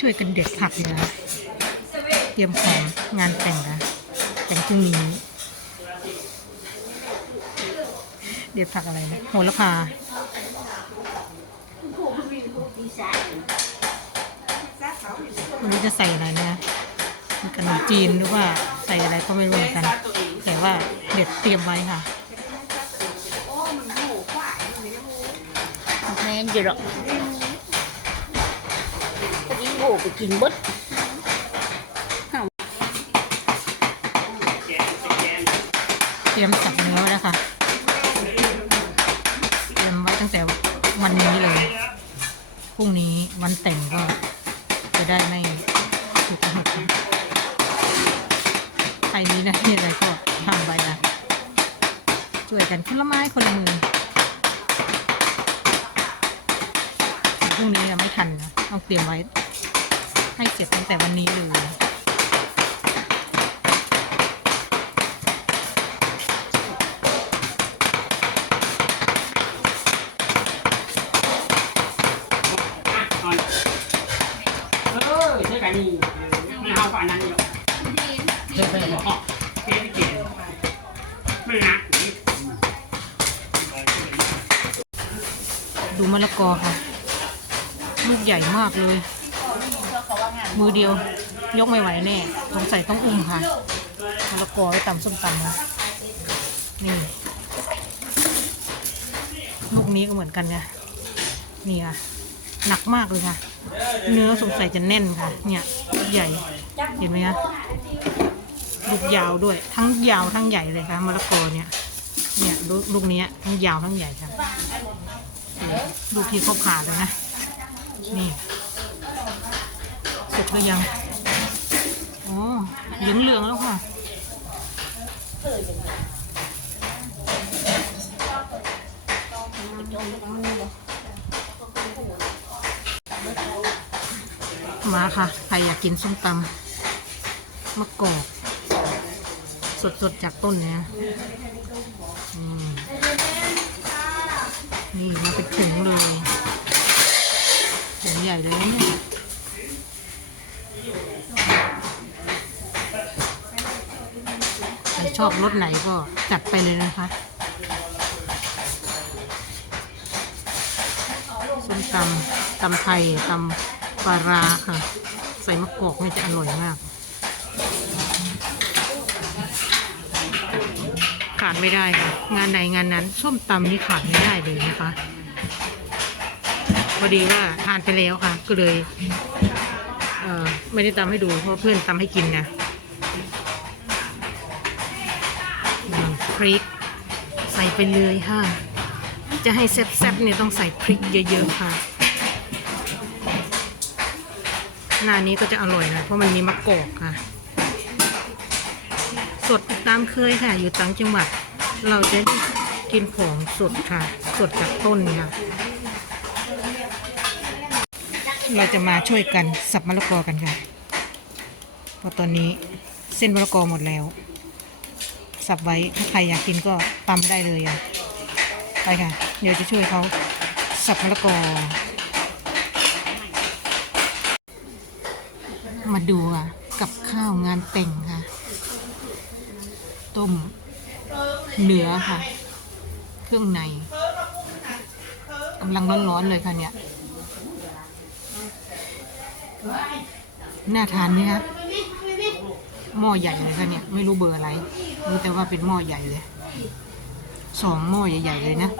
ช่วยกันเด็ดผักเลยนะเตรียมของงานแต่งนะแต่งพรุ่งนี้ เด็ดผักอะไรนะโหระพาวันนี้จะใส่อะไรนะมีขนมจีนหรือว่าใส่อะไรก็ไม่รู้เหมือนกัน แต่ว่าเด็ดเตรียมไว้ค่ะแม่มจะหรอกตะ กี้ไปกินบดเตรียมสับเนื้อแล้วค่ะ เตรียมไว้ตั้งแต่วันนี้เลย พรุ่งนี้วันแต่งก็จะได้ไม่ถูกหดนะใครมีหน้าที่อะไรก็ทำไปนะช่วยกันคนละไม้คนละมือพรุ่งนี้ยังไม่ทันนะต้องเตรียมไว้ ให้เสร็จตั้งแต่วันนี้เลยเออใช่กันนี่ไม่เอาฝ่ายนั้นหรอกเออเออบอกเปลี่ยเปลี่ยนไม่หนักดูมะละกอค่ะ ลูกใหญ่มากเลย มือเดียวยกไม่ไหวแน่สงสัยต้องอุ้มค่ะมะละกอไว้ตำส้มตำนะนี่ลูกนี้ก็เหมือนกันเนี่ยนี่ค่ะหนักมากเลยค่ะ เนื้อสงสัยจะแน่นค่ะ เนี่ยใหญ่เห็นไหมคะลูกยาวด้วย ทั้งยาวทั้งใหญ่เลยค่ะมะละกอเนี่ยเนี่ยลูกลูกนี้ทั้งยาวทั้งใหญ่ค่ะดูที่เขาผ่าเลยนะนี่ สุกหรือยังอ๋อเหลืองเหลืองๆแล้วค่ะมาค่ะ ใครอยากกินส้มตำมะกอก สดๆ จากต้นเนี่ยนี่มาเป็นถุงเลยถุงใหญ่เลยเนี่ยใคร ชอบรสไหนก็จัดไปเลยนะคะส้มตำตำไทยตำปลาร้าค่ะ ใส่มะกอกนี่จะอร่อยมาก ขาดไม่ได้ค่ะ งานไหนงานนั้น ส้มตำนี่ขาดไม่ได้เลยนะคะพอดีว่าทานไปแล้วค่ะ ก็เลย เออไม่ได้ตำให้ดูเพราะเพื่อนตำให้กินนะ พริก ใส่ไปเลยค่ะ จะให้แซ่บๆเนี่ยต้องใส่พริกเยอะๆค่ะ หน้านี้ก็จะอร่อยนะเพราะมันมีมะกอกค่ะ สดตามเคยค่ะ อยู่ต่างจังหวัด เราจะกินของสดค่ะ สดจากต้นค่ะเราจะมาช่วยกันสับมะละกอกันค่ะ เพราะตอนนี้เส้นมะละกอหมดแล้ว สับไว้ถ้าใครอยากกินก็ตำได้เลยอะไปค่ะ เดี๋ยวจะช่วยเขาสับมะละกอ มาดูอะ กับข้าวงานแต่งค่ะ ต้มเนื้อค่ะ เครื่องในกำลังร้อนๆเลยค่ะเนี่ยน่าทานไหมคะ หม้อใหญ่เลยค่ะเนี่ย ไม่รู้เบอร์อะไร รู้แต่ว่าเป็นหม้อใหญ่เลย สองหม้อใหญ่ๆเลยนะ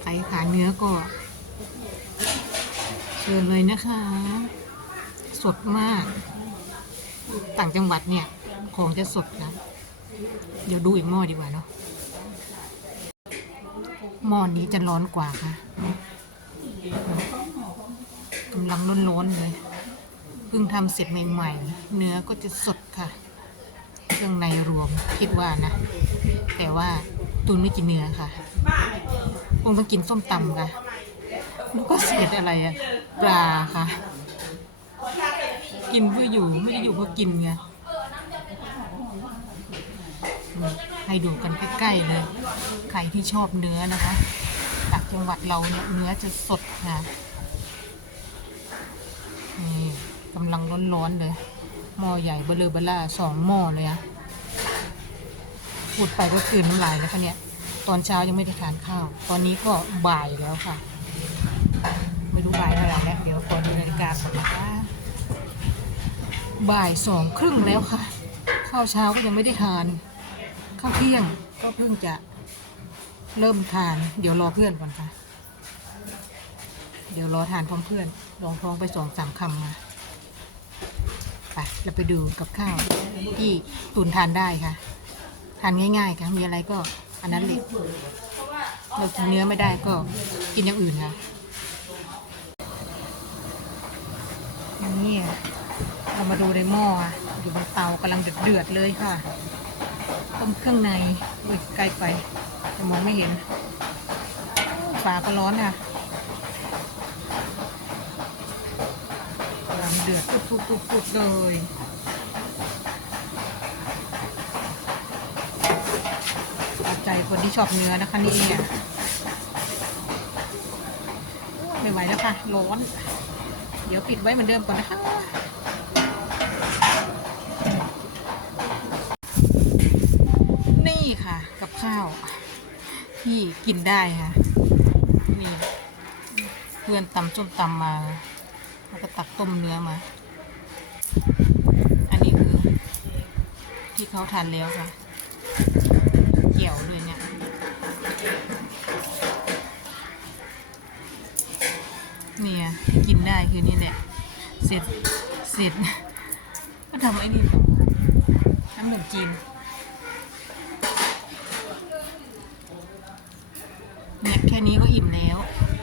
ใครขาเนื้อก็เชิญเลยนะคะ สดมาก ต่างจังหวัดเนี่ย ของจะสดนะ เดี๋ยวดูอีกหม้อดีกว่าเนาะหม้อนี้จะร้อนกว่าค่ะกำลังร้อนๆเลย พิ่งทำเสร็จใหม่ๆ เนื้อก็จะสดค่ะ เครื่องในรวมคิดว่านะ แต่ว่าตูนไม่กินเนื้อค่ะ คงต้องกินส้มตำค่ะแล้วก็เศษอะไรอะปลาค่ะ กินเพื่ออยู่ไม่ได้อยู่เพื่อกินไงให้ดูกันใกล้ๆเลย ใครที่ชอบเนื้อนะคะต่างจังหวัดเราเนี่ยเนื้อจะสดค่ะนี่ กำลังร้อนๆเลยหม้อใหญ่เบลอเบล่าสองหม้อเลยอะพูดไปก็คืนน้ำลายแล้วค่ะเนี่ย ตอนเช้ายังไม่ได้ทานข้าว ตอนนี้ก็บ่ายแล้วค่ะ ไม่รู้บ่ายเท่าไหร่แล้ว เดี๋ยวขอดูนาฬิกาก่อนนะคะบ่ายสองครึ่งแล้วค่ะ ข้าวเช้าก็ยังไม่ได้ทาน ข้าวเที่ยงก็เพิ่งจะเริ่มทาน เดี๋ยวรอเพื่อนก่อนค่ะ เดี๋ยวรอทานพร้อมเพื่อน ลองท้องไปสองสามคำมา ไปเราไปดูกับข้าวที่ตุนทานได้ค่ะ ทานง่าย ๆค่ะ มีอะไรก็อันนั้นเลยเรากินเนื้อไม่ได้ก็กินอย่างอื่นค่ะนี่เรามาดูในหม้ออะอยู่บนเตากำลังเดือดๆเลยค่ะต้มเครื่องในอุ้ยใกล้ไปแต่มองไม่เห็นฝาก็ร้อนค่ะกำลัง เดือดปุดๆๆๆเลยเอาใจคนที่ชอบเนื้อนะคะนี่เนี่ยโอ้ยไม่ไหวแล้วค่ะร้อน เดี๋ยวปิดไว้เหมือนเดิมก่อนนะคะนี่ค่ะกับข้าวที่กินได้ค่ะนี่เพื่อนตำส้มตำมา แล้วก็ตักต้มเนื้อมา อันนี้คือ ที่เขาทานแล้วค่ะ เกี่ยวด้วยเนี่ย เนี่ยกินได้คือนี่แหละ เสร็จ เสร็จ ก็ทำไอ้นี่ต่อน้ำหนมจีนเนี่ยแค่นี้ก็อิ่มแล้ว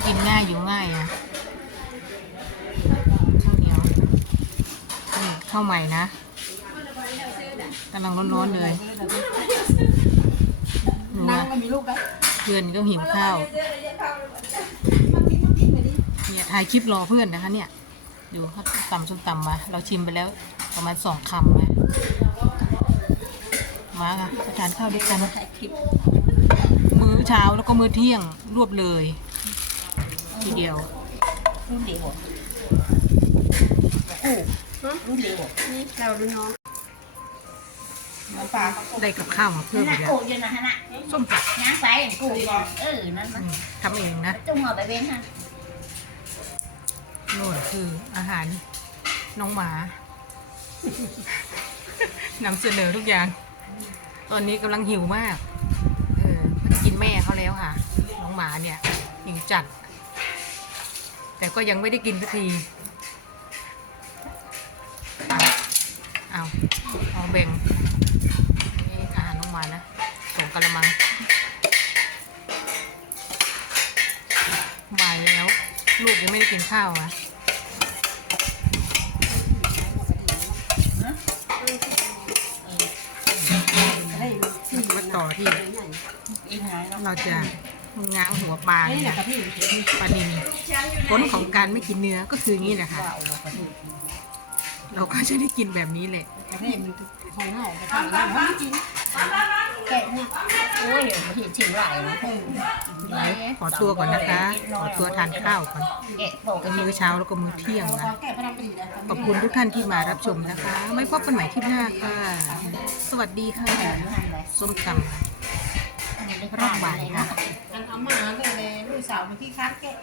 กินง่ายอยู่ง่ายอะข้าวเหนียวนี่ ข้าวใหม่นะกำลังร้อนๆเลยนั่งมันมีลูกแล้วเพื่อนก็หิวข้าวเนี่ยถ่ายคลิปรอเพื่อนนะคะเนี่ยดูเขาตำส้มตำมา เราชิมไปแล้วประมาณสองคำนะมาค่ะไปทานข้าวด้วยกันมื้อเช้าแล้วก็มื้อเที่ยงรวบเลย ทีเดียวรุ่นเดียวกู รุ่นเดียวนี่เรารุ่นน้องน้องปลาได้กับข้าวมาเพิ่มนั่อีนกกูแล้วอยู่นะฮะน่ะส้มจัดย่างไปกูเออนั่นมันอืมทำเองนะจุ่มเอาไปเว้นฮะโน่นคืออาหารน้องหมานำเสนอทุกอย่าง ตอนนี้กำลังหิวมาก เออมันกินแม่เขาแล้วค่ะ น้องหมาเนี่ยหิวจัด แต่ก็ยังไม่ได้กินสักที เอาเอาแบ่งนี่อาหารน้องมานะส่งกระมังบ่ายแล้ว ลูกยังไม่ได้กินข้าวอะมาต่อที่เราจะง้างหัวปลาเนี่ยปลานิลผลของการไม่กินเนื้อก็คืออย่างนี้แหละค่ะเราก็จะได้กินแบบนี้แหละ แกะนี่โอ้ยมันถึงชิมหลายนะขอตัวก่อนนะคะ ขอตัวทานข้าวก่อนก็มื้อเช้าแล้วก็มื้อเที่ยงนะขอบคุณทุกท่านที่มารับชมนะคะ ไม่พบกันใหม่คลิปหน้าค่ะ สวัสดีค่ะส้มตำรอบบ่ายค่ะอันเอามาเลยลูกสาวมาที่คัดแกะ